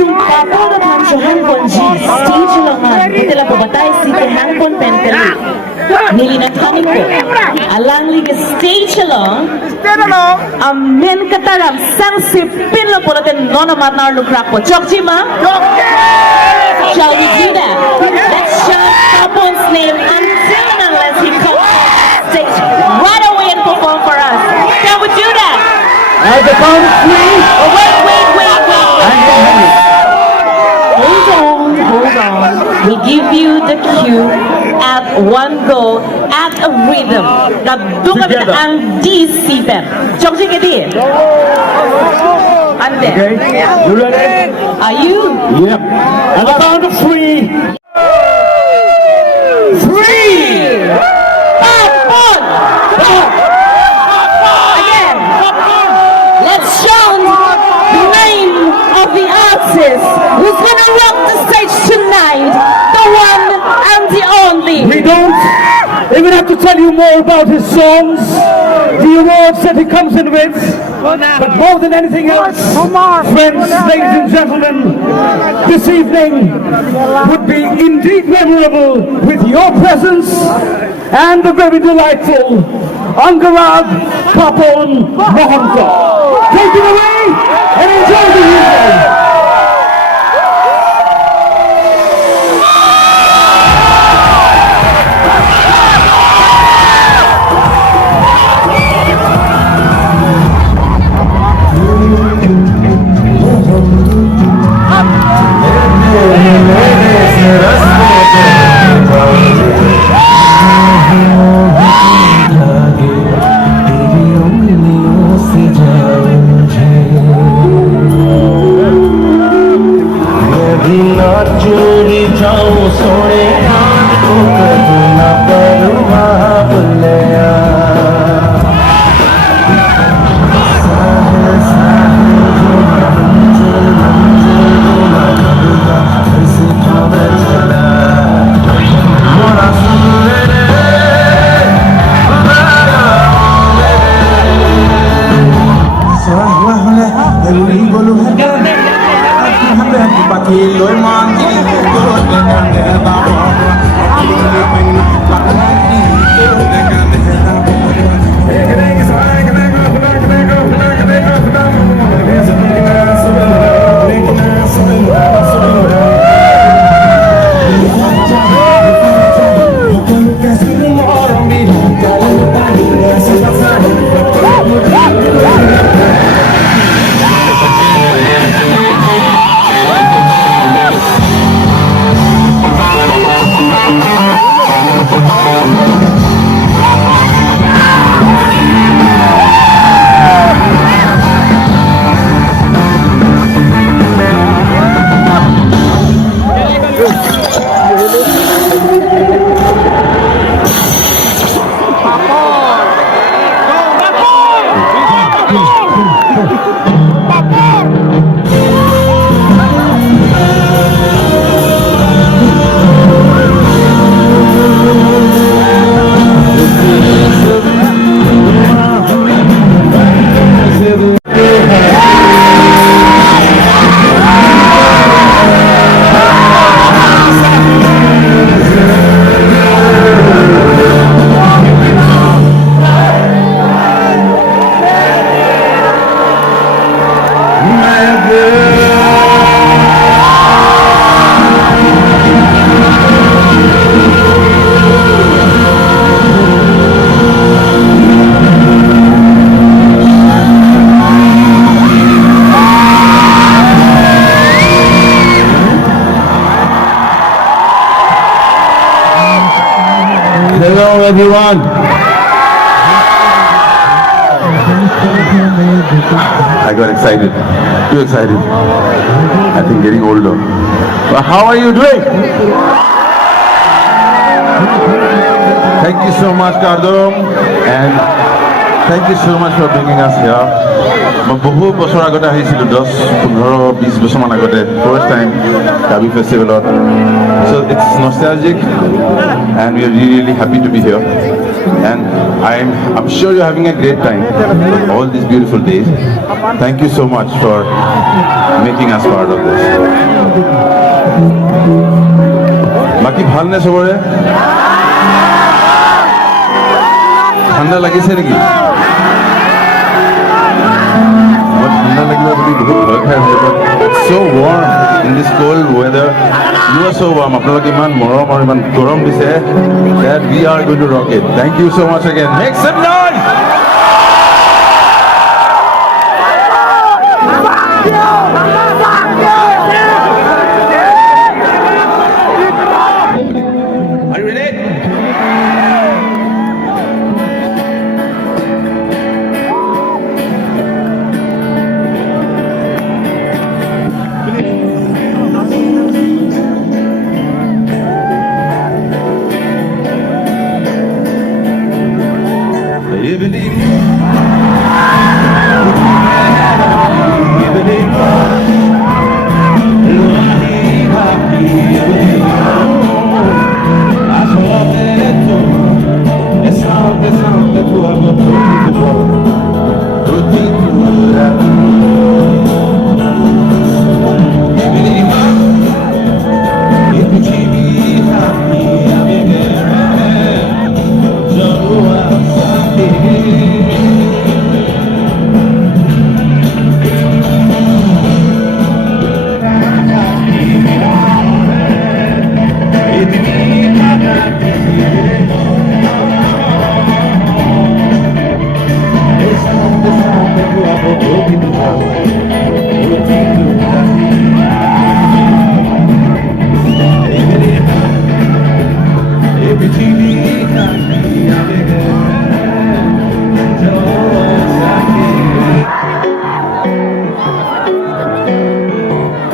Para naman sa handphone G, stage langan, kitila po batay si handphone pentali. Nilinatanin ko, alang liga stage along, amen kataram, sang sipin lang po natin no naman na lukrak po. Chokchi ma? Shall we do that? Let's shout Papon's name until and unless he comes on stage right away and perform for us. Shall we do that? As the count of three. Oh, wait. Hold on. We give you the cue at one go, at a rhythm. Kadungan Together. ang D7. Chokchi ka di? And then, Okay. You ready? are you? Yep. At the count of three. Three. Papon! Again. Let's shout the name of the artist who's gonna rock the stage tonight. The one and the only. We don't even have to tell you more about his songs, the awards that he comes in with, but more than anything else, friends, ladies and gentlemen, this evening would be indeed memorable with your presence and the very delightful Angarag Papon Mohanto. Take it away and enjoy the evening. चोरी जाओ सोने को कदू न करू बुलिया Lối mang đi tôi để làm để ta bỏ qua mình bắt đi tôi để làm để ta bỏ qua cái này cái sai cái này Hello everyone. I got excited, too excited. I think getting older. But how are you doing? Thank you so much, Kardom, and thank you so much for bringing us here. মই বহু বছৰ আগতে আহিছিলোঁ 10-15-20 বছৰমান আগতে first time কাবি ফেষ্টিভেলত. So it's nostalgic and we are really happy to be here. and I'm sure you're having a great time all these beautiful days. Thank you so much for making us part of this. Baki bhalne sobore? Thanda lagise niki? Thanda lagiba boli bahut bhai khai but it's so warm in this cold weather. You are so warm. Apnalok iman morom aur iman gorom dise that we are going to rock it. Thank you so much again. Make some noise. Are you ready?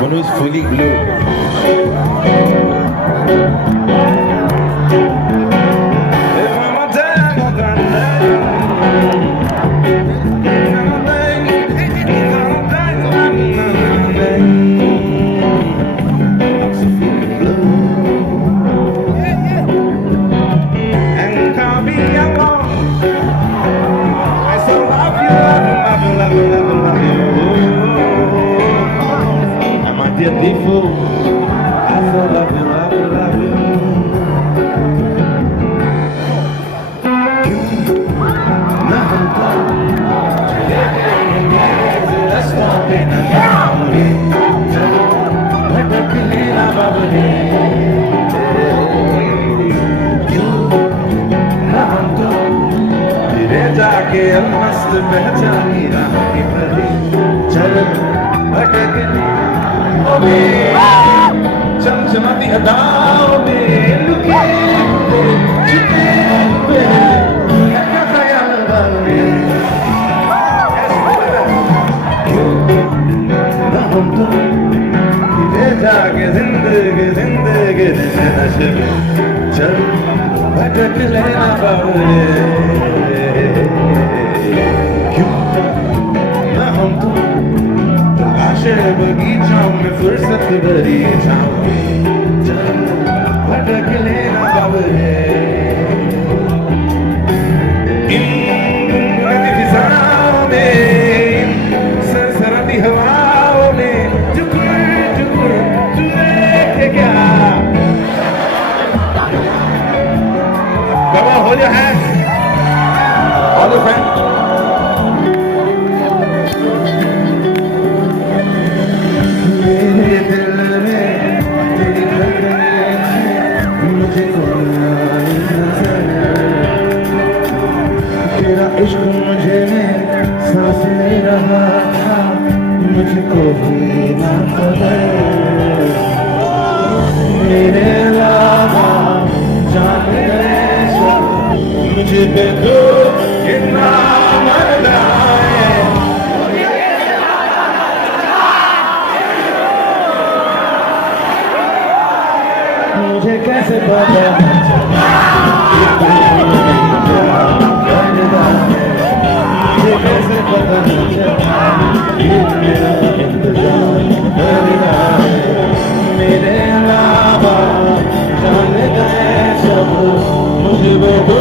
Manu is fully glued. Beautiful, I so love you, love you, love you. Let's stop it now. Let the feeling of our जाके मस्त पहचानी राही भरी चल भटकने चमचमाती अदाओं में लुके छुपे हुए क्या ख्याल वाले ना हम तो ले जाके जिंदगी जिंदगी नशे में चल भटक लेना बाबूले क्यों ना हम तो बगीचाओं में फुर्सत भरी छाओं चल भटक लेना बाबूले इन गुनगुनाती फिजाओं में सरसराती हवाओं में टुकुर टुकुर तू देखे क्या Come on, hold your hands. All your friends. मेरे दिल में तेरी धड़कनें मुझे कोई नजर तेरा इश्क मुझे में सांस ले रहा था मुझको भी ना खबर मेरे अलावा जान गए मुझे पे तो कितना मरना है मुझे कैसे पता मुझे कैसे पता ये मेरा इंतजार करना है मेरे अलावा जान गए सब मुझे वो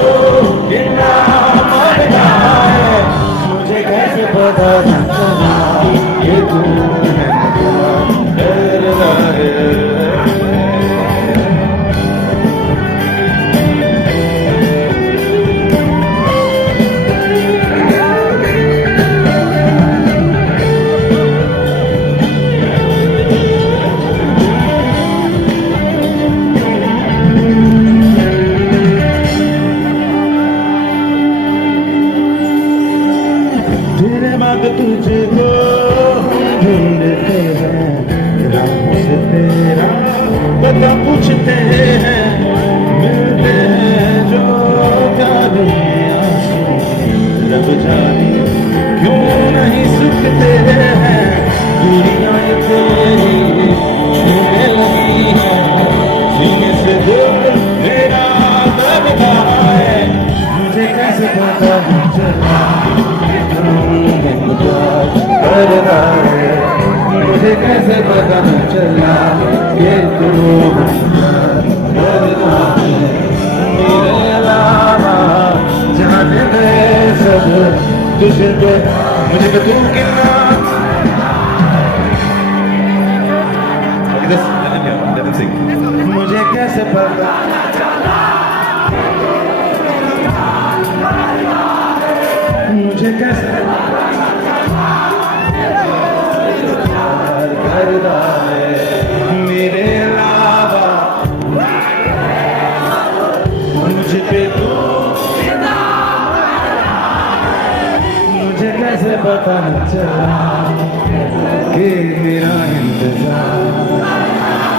लगते हैं दुनिया ये तेरी छूने लगी है सीने से दिल मेरा दबता है मुझे कैसे पता चला कर रहा है मुझे कैसे पता चला ये तू कर रहा है मेरे अलावा जाने गए सब तुझे पे मुझे पे तू कितना मुझे कैसे पता मुझे कैसे करता है मेरे अलावा मुझे पे तू मुझे कैसे पता न चला कि मेरा इंतजार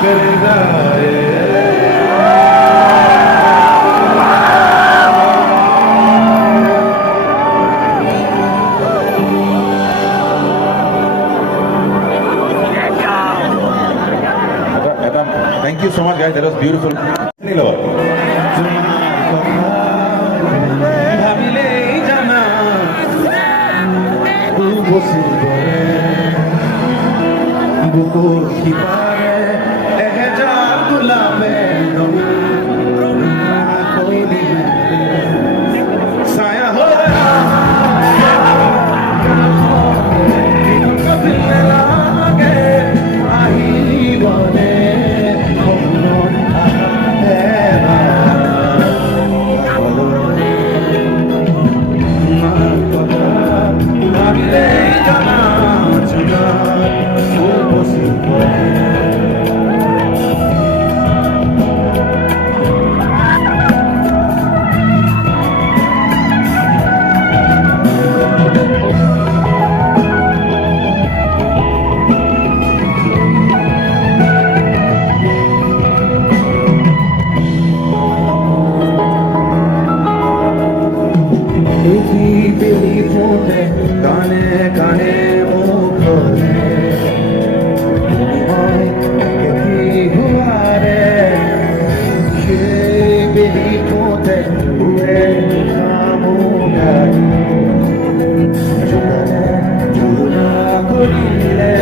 करता है Thank you so much, guys. That was beautiful. ভাবিলে জানা বুকুর খিপারে এহজার গুলামে कोई नहीं साया हो कभी लागे आही बने गाने गाने मुखरे हुआ रे बेली पोते हुए चूना गुरीले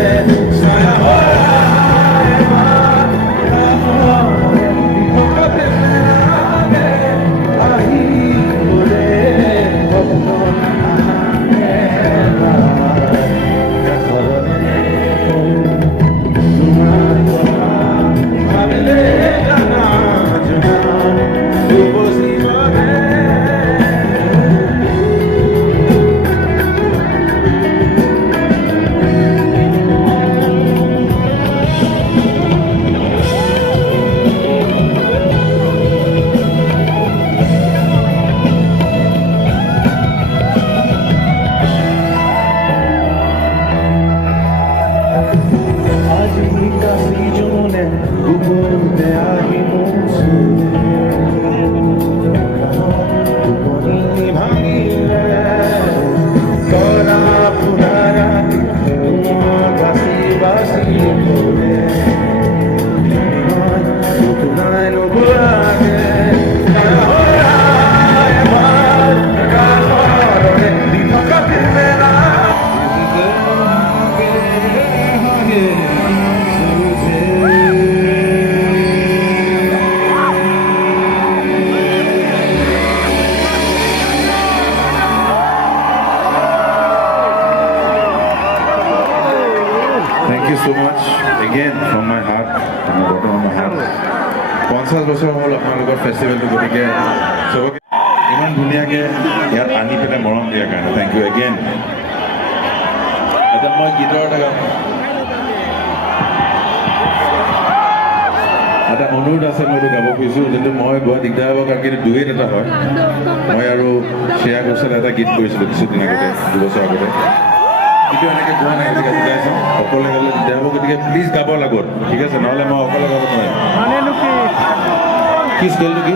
Thank you so much again from my heart, from the bottom of my heart. 50 বছৰ হ'ল আপোনালোকৰ ফেষ্টিভেলটো গতিকে চবকে ইমান ধুনীয়াকৈ ইয়াত আনি পেলাই মৰম দিয়াৰ কাৰণে থেংক ইউ এগেইন। এতিয়া মই গীতৰ এটা অনুৰোধ আছে, মই এইটো গাব খুজিছোঁ, যোনটো মই গোৱা দিগদাৰ হ'ব কাৰণ কিন্তু ডুৱেট এটা হয়। মই আৰু শ্ৰেয়া ঘোষালে এটা গীত কৰিছিলোঁ কিছুদিন আগতে, 2 বছৰ আগতে, কিন্তু এনেকৈ গোৱা নাই, গতিকে বুজাই চাওঁ অকলে গালে দিগদাৰ হ'ব, গতিকে প্লিজ গাব লগত, ঠিক আছে? নহ'লে মই অকলে গাব নোৱাৰিম। কি স্কেলটো কি?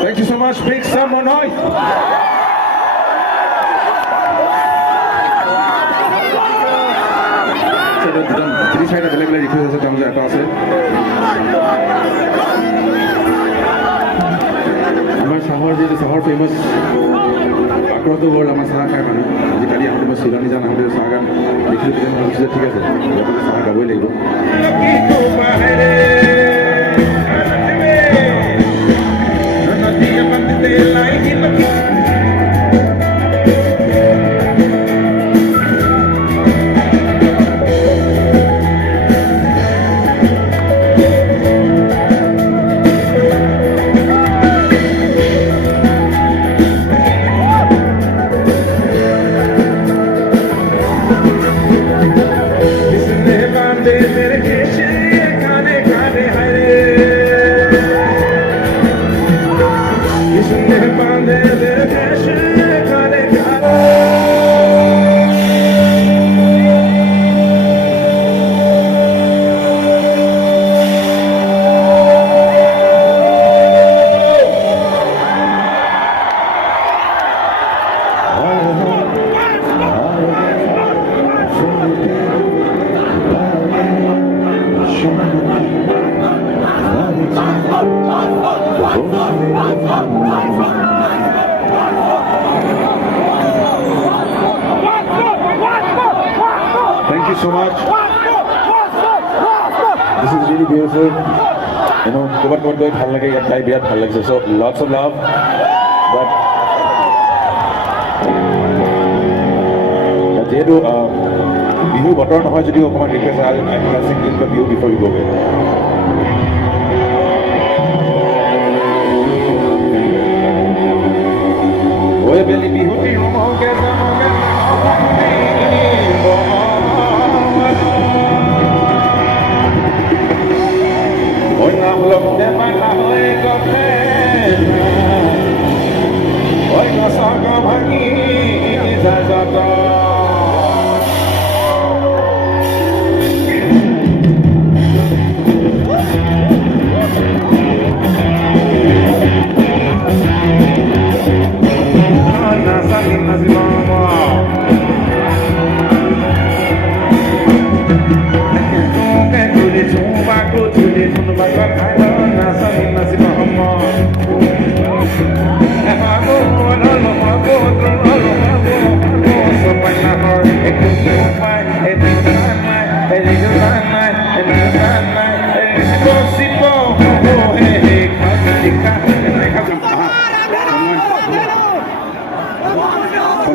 Thank you so much. Make some more noise. Three side available request আছে তামজা এটা আছে আমার শহর যে শহর ফেমাস across the world আমার সাহা খায় মানে আজিকালি আমাদের মই শিলনি যান আমাদের চাহ গান দেখিলে ভাবিছোঁ ঠিক আছে চাহ গাবই লাগিব Thank you so much. This is really beautiful. You know, kobar koi bhal lage ya tai birat bhal lagse. So lots of love. But যেহেতু বিহু বতৰ নহয় যদিও অকণমান request I sing in the Bihu before you go away ওই বেলি বিহুটি ৰমকে ওই নাম লগে মানা হৈ গ'লে ওই নসাক ভাঙি যাজত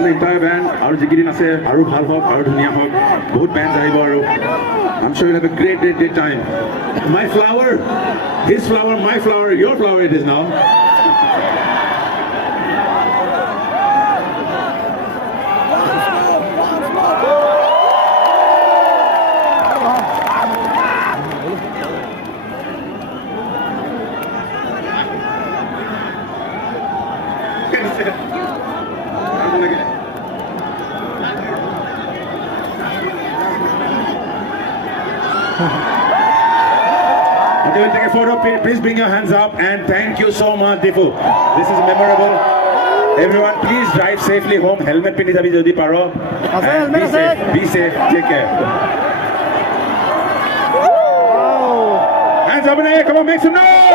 the entire band, আৰু যিকেইদিন আছে আৰু ভাল হওক আৰু ধুনীয়া হওক বহুত bands আহিব আৰু I'm sure you'll have a great time. My flower, his flower, my flower, your flower it is now. Okay, we'll take a photo. Please bring your hands up and thank you so much, Difu. This is memorable. Everyone, please drive safely home. Helmet pini jabi jodi paro. And be safe. Be safe. Take care. Hands up in the air. Come on, make some noise.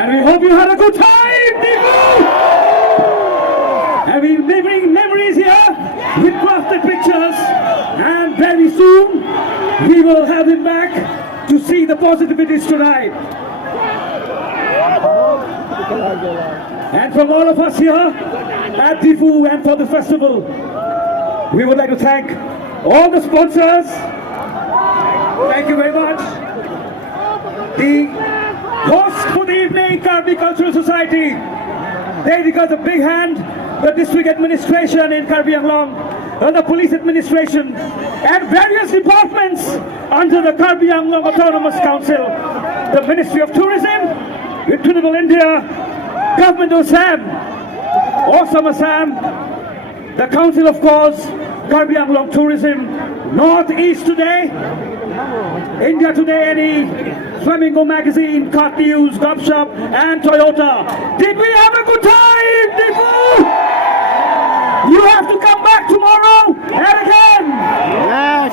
And we hope you had a good time, people! And we're making memories here with crafted pictures. And very soon, we will have him back to see the positivities tonight. And from all of us here at Difu and for the festival, we would like to thank all the sponsors. Thank you very much. The host for the evening, Karbi Cultural Society. They give us a big hand. The district administration in Karbi Anglong, and the police administration, and various departments under the Karbi Anglong Autonomous Council, the Ministry of Tourism, Incredible India, Government of Assam, Awesome Assam, the Council of course, Karbi Anglong Tourism, Northeast Today, India Today, any Flamingo Magazine, Cut News, Gupshop, and Toyota. Did we have a good time, Difu? You have to come back tomorrow and again. Yes.